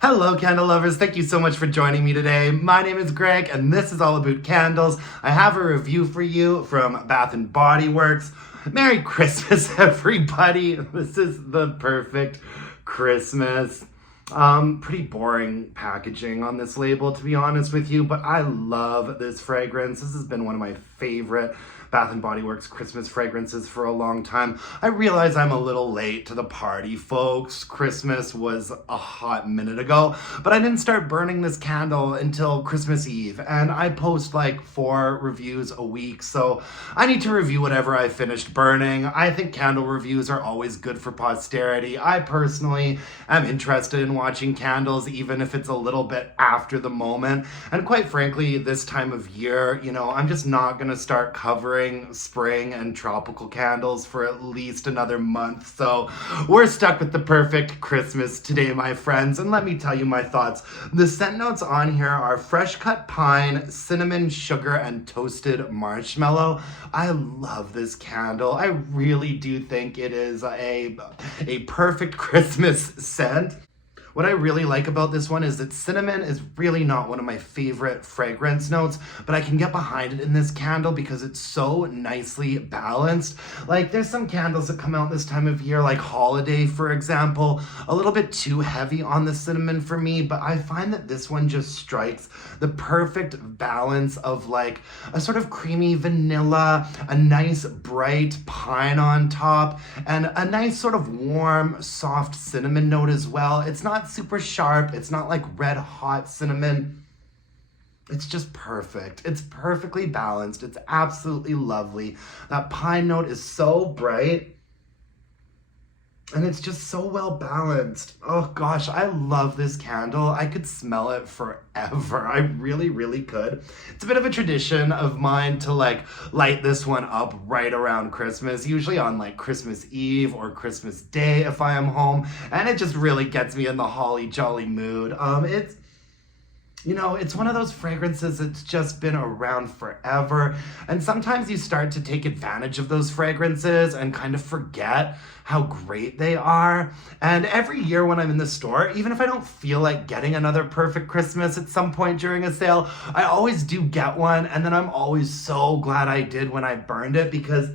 Hello, candle lovers. Thank you so much for joining me today. My name is Greg, and this is all about candles. I have a review for you from Bath and Body Works. Merry Christmas, everybody. This is the perfect Christmas. Pretty boring packaging on this label, to be honest with you, but I love this fragrance. This has been one of my favorite Bath and Body Works Christmas fragrances for a long time. I realize I'm a little late to the party, folks. Christmas was a hot minute ago, but I didn't start burning this candle until Christmas Eve, and I post like 4 reviews a week, so I need to review whatever I finished burning. I think candle reviews are always good for posterity. I personally am interested in watching candles, even if it's a little bit after the moment, and quite frankly, this time of year, I'm just not gonna start covering spring and tropical candles for at least another month. So we're stuck with the perfect Christmas today, my friends. And let me tell you my thoughts. The scent notes on here are fresh cut pine, cinnamon, sugar, and toasted marshmallow. I love this candle. I really do think it is a perfect Christmas scent. What I really like about this one is that cinnamon is really not one of my favorite fragrance notes, but I can get behind it in this candle because it's so nicely balanced. Like, there's some candles that come out this time of year, like Holiday, for example, a little bit too heavy on the cinnamon for me, but I find that this one just strikes the perfect balance of like a sort of creamy vanilla, a nice bright pine on top, and a nice sort of warm, soft cinnamon note as well. It's not super sharp. It's not like red hot cinnamon. It's just perfect. It's perfectly balanced. It's absolutely lovely. That pine note is so bright. And it's just so well balanced. Oh gosh, I love this candle. I could smell it forever. I really, really could. It's a bit of a tradition of mine to like light this one up right around Christmas, usually on like Christmas Eve or Christmas Day if I am home. And it just really gets me in the holly jolly mood. It's one of those fragrances that's just been around forever. And sometimes you start to take advantage of those fragrances and kind of forget how great they are. And every year when I'm in the store, even if I don't feel like getting another perfect Christmas at some point during a sale, I always do get one. And then I'm always so glad I did when I burned it, because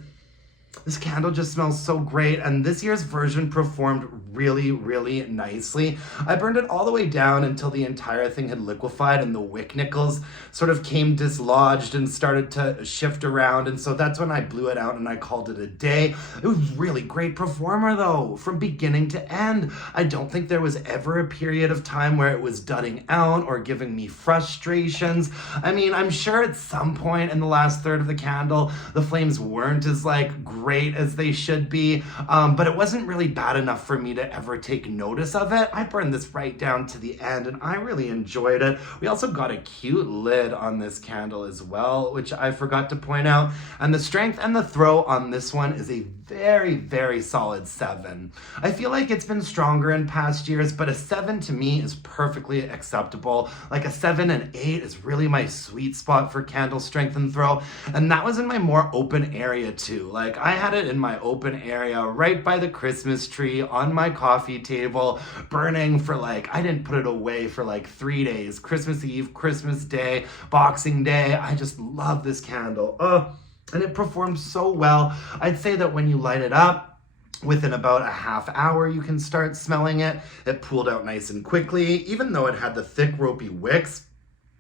this candle just smells so great, and this year's version performed really, really nicely. I burned it all the way down until the entire thing had liquefied and the wick nickels sort of came dislodged and started to shift around, and so that's when I blew it out and I called it a day. It was really great performer though, from beginning to end. I don't think there was ever a period of time where it was dudding out or giving me frustrations. I mean, I'm sure at some point in the last third of the candle, the flames weren't as like great as they should be, but it wasn't really bad enough for me to ever take notice of it. I burned this right down to the end and I really enjoyed it. We also got a cute lid on this candle as well, which I forgot to point out, and the strength and the throw on this one is a very, very solid 7. I feel like it's been stronger in past years, but a 7 to me is perfectly acceptable. Like a 7 and 8 is really my sweet spot for candle strength and throw, and that was in my more open area too. Like, I had it in my open area right by the Christmas tree on my coffee table, burning for like, I didn't put it away for like 3 days. Christmas Eve, Christmas Day, Boxing Day. I just love this candle. And it performed so well. I'd say that when you light it up, within about a half hour, you can start smelling it. It pooled out nice and quickly. Even though it had the thick, ropey wicks,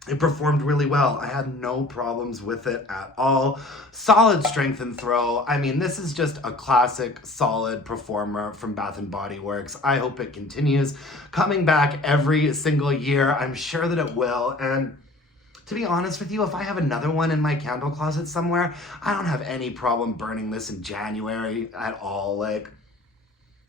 it performed really well. I had no problems with it at all. Solid strength and throw. I mean, this is just a classic, solid performer from Bath and Body Works. I hope it continues coming back every single year. I'm sure that it will. And to be honest with you, if I have another one in my candle closet somewhere, I don't have any problem burning this in January at all. Like,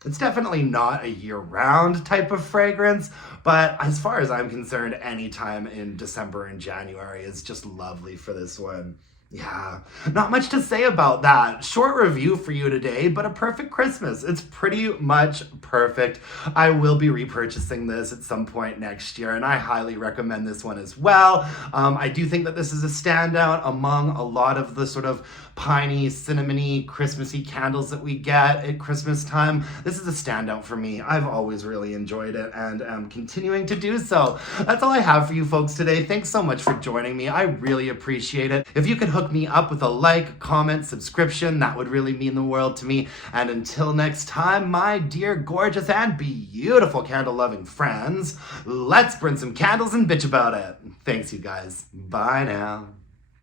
it's definitely not a year-round type of fragrance, but as far as I'm concerned, any time in December and January is just lovely for this one. Yeah, not much to say about that. Short review for you today, but a perfect Christmas. It's pretty much perfect. I will be repurchasing this at some point next year, and I highly recommend this one as well. I do think that this is a standout among a lot of the sort of piney, cinnamony, Christmassy candles that we get at Christmas time. This is a standout for me. I've always really enjoyed it and am continuing to do so. That's all I have for you folks today. Thanks so much for joining me. I really appreciate it. If you could hook me up with a like, comment, subscription, that would really mean the world to me. And until next time, my dear, gorgeous, and beautiful candle-loving friends, let's burn some candles and bitch about it. Thanks, you guys. Bye now.